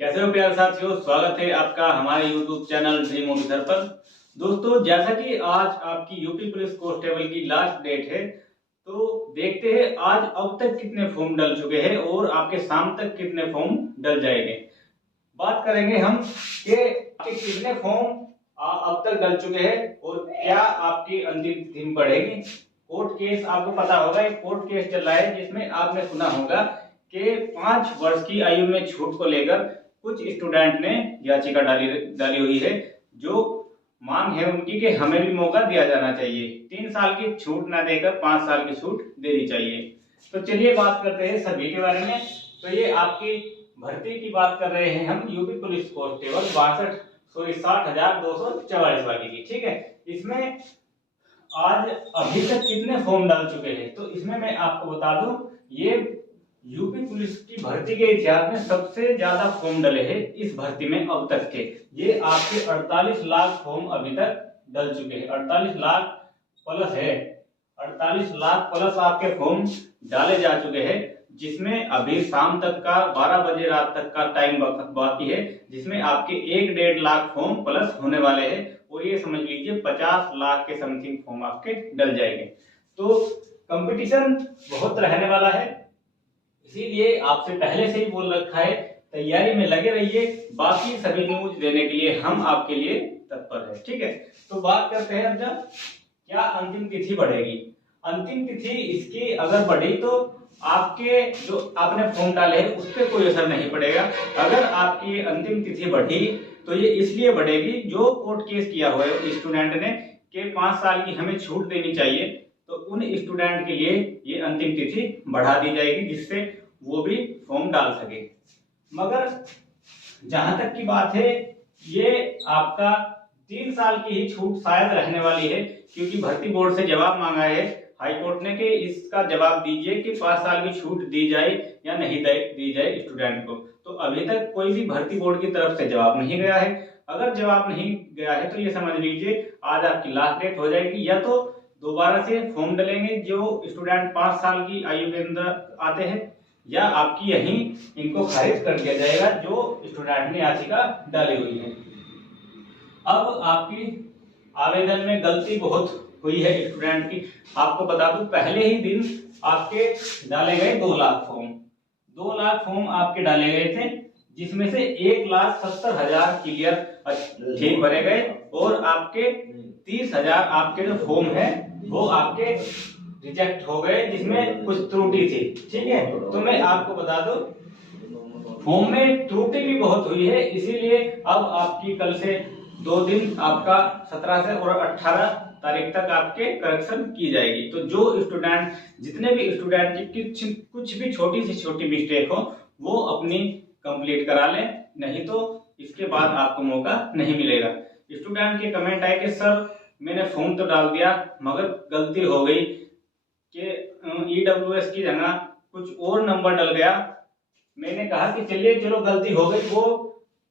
कैसे हो प्यारे साथियों, स्वागत है आपका हमारे YouTube चैनल ड्रीम ऑफिसर पर। दोस्तों, जैसा कि आज आपकी यूपी पुलिस कांस्टेबल की लास्ट डेट है, तो देखते हैं आज अब तक कितने फॉर्म डल चुके हैं और आपके शाम तक कितने फॉर्म डल जाएंगे। बात करेंगे हम कि आपके कितने फॉर्म अब तक डल चुके हैं और क्या आपकी अंतिम तिथि बढ़ेगी। कोर्ट केस आपको पता होगा, एक कोर्ट केस चल रहा है जिसमें आपने सुना होगा कि 5 वर्ष की आयु में छूट को लेकर कुछ स्टूडेंट ने याचिका डाली हुई है। जो मांग है उनकी कि हमें भी मौका दिया जाना चाहिए, 3 साल की छूट ना देकर 5 साल की छूट देनी चाहिए। तो चलिए बात करते हैं सभी के बारे में। तो ये आपकी भर्ती की बात कर रहे हैं हम, यूपी पुलिस कांस्टेबल 60,244 वाली की। ठीक है, इसमें आज अभी तक कितने फॉर्म डाल चुके हैं, तो इसमें मैं आपको बता दूं, ये यूपी पुलिस की भर्ती के इतिहास में सबसे ज्यादा फॉर्म डले हैं इस भर्ती में अब तक के। ये आपके 48 लाख फॉर्म अभी तक डल चुके हैं। 48 लाख प्लस है, 48 लाख प्लस आपके फॉर्म डाले जा चुके हैं, जिसमें अभी शाम तक का 12 बजे रात तक का टाइम बाकी है, जिसमें आपके 1-1.5 लाख फॉर्म प्लस होने वाले हैं और ये समझ लीजिए 50 लाख के समथिंग फॉर्म आपके डल जाएंगे। तो कंपटीशन बहुत रहने वाला है, इसीलिए आपसे पहले से ही बोल रखा है, तैयारी में लगे रहिए। बाकी सभी न्यूज देने के लिए हम आपके लिए तत्पर है। ठीक है, तो बात करते हैं अब जब क्या अंतिम तिथि बढ़ेगी। अंतिम तिथि इसकी अगर बढ़ी तो आपके जो आपने फॉर्म डाले हैं उस पर कोई असर नहीं पड़ेगा। अगर आपकी अंतिम तिथि बढ़ी तो ये इसलिए बढ़ेगी, जो कोर्ट केस किया हुआ है स्टूडेंट ने कि 5 साल की हमें छूट देनी चाहिए, तो उन स्टूडेंट के लिए ये अंतिम तिथि बढ़ा दी जाएगी, जिससे वो भी फॉर्म डाल सके। मगर जहां तक की बात है, ये आपका 3 साल की ही छूट शायद रहने वाली है, क्योंकि भर्ती बोर्ड से जवाब मांगा है हाई कोर्ट ने कि इसका जवाब दीजिए कि 5 साल की छूट दी जाए या नहीं दी जाए स्टूडेंट को। तो अभी तक कोई भी भर्ती बोर्ड की तरफ से जवाब नहीं गया है। अगर जवाब नहीं गया है तो ये समझ लीजिए आज आपकी लास्ट डेट हो जाएगी, या तो दोबारा से फॉर्म डलेंगे जो स्टूडेंट 5 साल की आयु के अंदर आते हैं, या आपकी यहीं इनको खारिज कर दिया जाएगा जो स्टूडेंट ने याचिका डाली हुई है। अब आपकी आवेदन में गलती बहुत हुई है स्टूडेंट की। आपको बता दूं, पहले ही दिन आपके डाले गए 2 लाख फॉर्म, 2 लाख फॉर्म आपके डाले गए थे, जिसमें से 1,70,000 क्लियर ठीक भरे गए और आपके 30,000 आपके जो फॉर्म है वो आपके रिजेक्ट हो गए, जिसमें कुछ त्रुटि थी। ठीक है, तो मैं आपको बता दूं फॉर्म में त्रुटि भी बहुत हुई है, इसीलिए अब आपकी कल से 2 दिन आपका 17 से और 18 तारीख तक आपके करेक्शन की जाएगी। तो जो स्टूडेंट जितने भी स्टूडेंट की कुछ भी छोटी से छोटी मिस्टेक हो वो अपनी कंप्लीट करा लें, नहीं तो इसके बाद आपको मौका नहीं मिलेगा। स्टूडेंट के कमेंट आए कि सर मैंने फॉर्म तो डाल दिया मगर गलती हो गई कि EWS की जगह कुछ और नंबर डल गया। मैंने कहा कि चलो गलती हो गई वो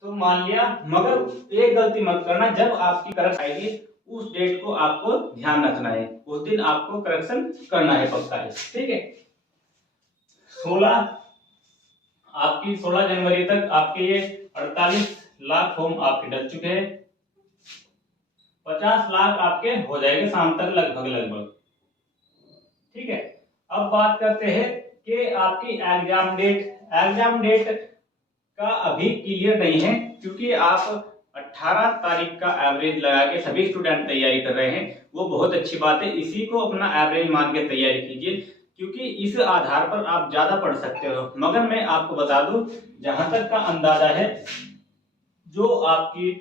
तो मान लिया, मगर एक गलती मत करना, जब आपकी करेक्ट आएगी उस डेट को आपको ध्यान रखना है, उस दिन आपको करेक्शन करना है पक्का है। ठीक है, 16 जनवरी तक आपके ये 48 लाख फॉर्म आपके डल चुके हैं, 50 लाख आपके हो जाएंगे शाम तक लगभग। ठीक है, अब बात करते हैं कि आपकी एग्जाम डेट का अभी क्लियर नहीं है, क्योंकि आप 18 तारीख का एवरेज लगा के सभी स्टूडेंट तैयारी कर रहे हैं। वो बहुत अच्छी बात है, इसी को अपना एवरेज मान के तैयारी कीजिए, क्योंकि इस आधार पर आप ज्यादा पढ़ सकते हो। मगर मैं आपको बता दूं, जहां तक का अंदाजा है, जो आपकी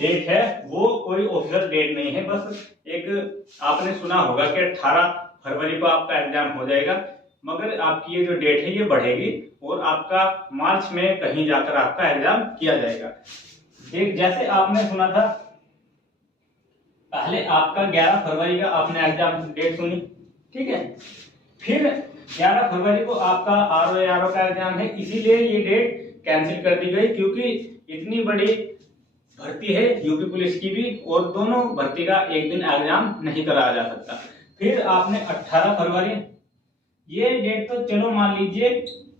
डेट है वो कोई ऑफिशियल डेट नहीं है, बस एक आपने सुना होगा कि 18 फरवरी को आपका एग्जाम हो जाएगा, मगर आपकी ये जो डेट है ये बढ़ेगी और आपका मार्च में कहीं जाकर आपका एग्जाम किया जाएगा। जैसे आपने सुना था पहले आपका 11 फरवरी का आपने एग्जाम डेट सुनी, ठीक है, फिर 11 फरवरी को आपका RO का एग्जाम है, इसीलिए ये डेट कैंसिल कर दी गई, क्योंकि इतनी बड़ी भर्ती है यूपी पुलिस की भी और दोनों भर्ती का एक दिन एग्जाम नहीं कराया जा सकता। फिर आपने 18 फरवरी ये डेट तो चलो मान लीजिए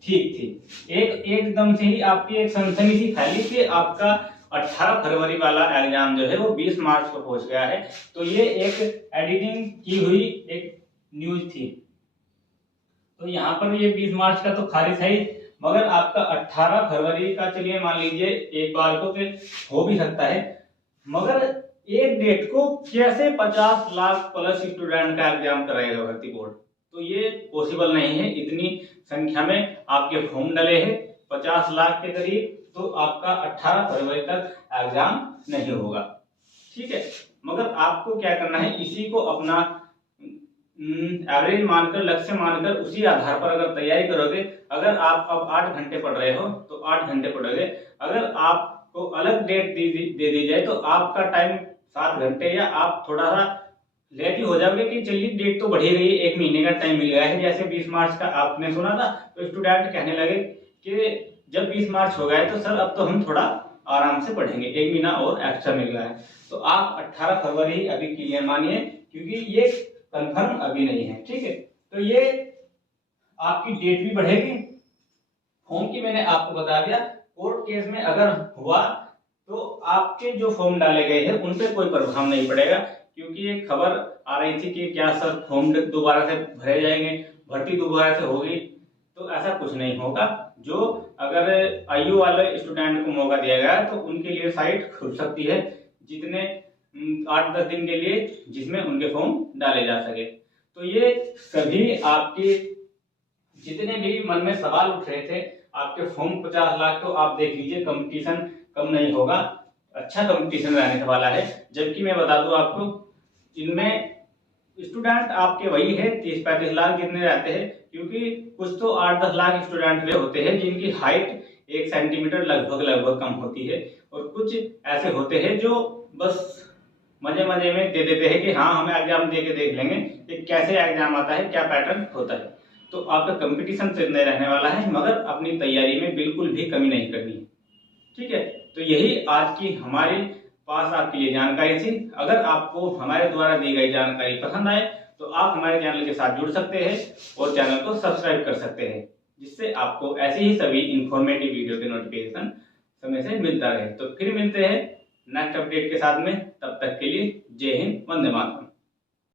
ठीक थी, एकदम से ही आपकी एक सनसनी सी फैली कि आपका 18 फरवरी वाला एग्जाम जो है वो 20 मार्च को पहुंच गया है। तो ये एक एडिटिंग की हुई एक न्यूज थी। तो यहाँ पर ये 20 मार्च का तो खारिज है ही, मगर आपका 18 फरवरी का चलिए मान लीजिए एक बार को तो हो भी सकता है, मगर एक डेट को कैसे 50 लाख प्लस स्टूडेंट का एग्जाम कराएगा भर्ती बोर्ड? तो ये पॉसिबल नहीं है। इतनी संख्या में आपके फॉर्म डले हैं 50 लाख के करीब, तो आपका 18 फरवरी तक एग्जाम नहीं होगा। ठीक है, मगर आपको क्या करना है, इसी को अपना एवरेज मानकर, लक्ष्य मानकर, उसी आधार पर अगर तैयारी करोगे, अगर आप अब 8 घंटे पढ़ रहे हो तो 8 घंटे पढ़ोगे, अगर आपको अलग डेट दे दी जाए तो आपका टाइम 7 घंटे, या आप थोड़ा सा लेट ही हो जाओगे कि चलिए डेट तो बढ़ी गई, 1 महीने का टाइम मिल गया है। जैसे 20 मार्च का आपने सुना था तो स्टूडेंट कहने लगे कि जब 20 मार्च हो गया तो सर अब तो हम थोड़ा आराम से पढ़ेंगे, 1 महीना और एक्स्ट्रा मिल गया है। तो आप 18 फरवरी अभी क्लियर मानिए, क्योंकि ये कंफर्म अभी नहीं है। ठीक है, तो ये आपकी डेट भी बढ़ेगी। फॉर्म की मैंने आपको बता दिया, कोर्ट केस में अगर हुआ तो आपके जो फॉर्म डाले गए हैं उन पे कोई प्रभाव नहीं पड़ेगा, क्योंकि ये खबर आ रही थी कि क्या सर फॉर्म दोबारा से भरे जाएंगे, भर्ती दोबारा से होगी, तो ऐसा कुछ नहीं होगा। जो अगर आईयू वाले स्टूडेंट को मौका दिया गया तो उनके लिए साइट खुल सकती है, जितने 8-10 दिन के लिए, जिसमें उनके फॉर्म डाले जा सके। तो ये सभी आपके जितने भी मन में सवाल उठ रहे थे, आपके फॉर्म 50 लाख, तो आप देख लीजिए कंपटीशन कम नहीं होगा, अच्छा कंपटीशन रहने वाला है। जबकि मैं बता दूं आपको, इनमें स्टूडेंट आपके वही है 30-35 लाख जितने रहते हैं, क्योंकि कुछ तो 8-10 लाख स्टूडेंट वे होते हैं जिनकी हाइट 1 सेंटीमीटर लगभग कम होती है, और कुछ ऐसे होते हैं जो बस मजे मजे में दे देते हैं कि हाँ हम एग्जाम दे के देख लेंगे कि कैसे एग्जाम आता है, क्या पैटर्न होता है। तो आपका कंपटीशन से नहीं रहने वाला है, मगर अपनी तैयारी में बिल्कुल भी कमी नहीं करनी है। ठीक है, तो यही आज की हमारे पास आपके लिए जानकारी थी। अगर आपको हमारे द्वारा दी गई जानकारी पसंद आए तो आप हमारे चैनल के साथ जुड़ सकते हैं और चैनल को सब्सक्राइब कर सकते हैं, जिससे आपको ऐसी ही सभी इंफॉर्मेटिव वीडियो के नोटिफिकेशन समय से मिलता रहे। तो फिर मिलते हैं नेक्स्ट अपडेट के साथ में, तब तक के लिए जय हिंद, वंदे मातरम।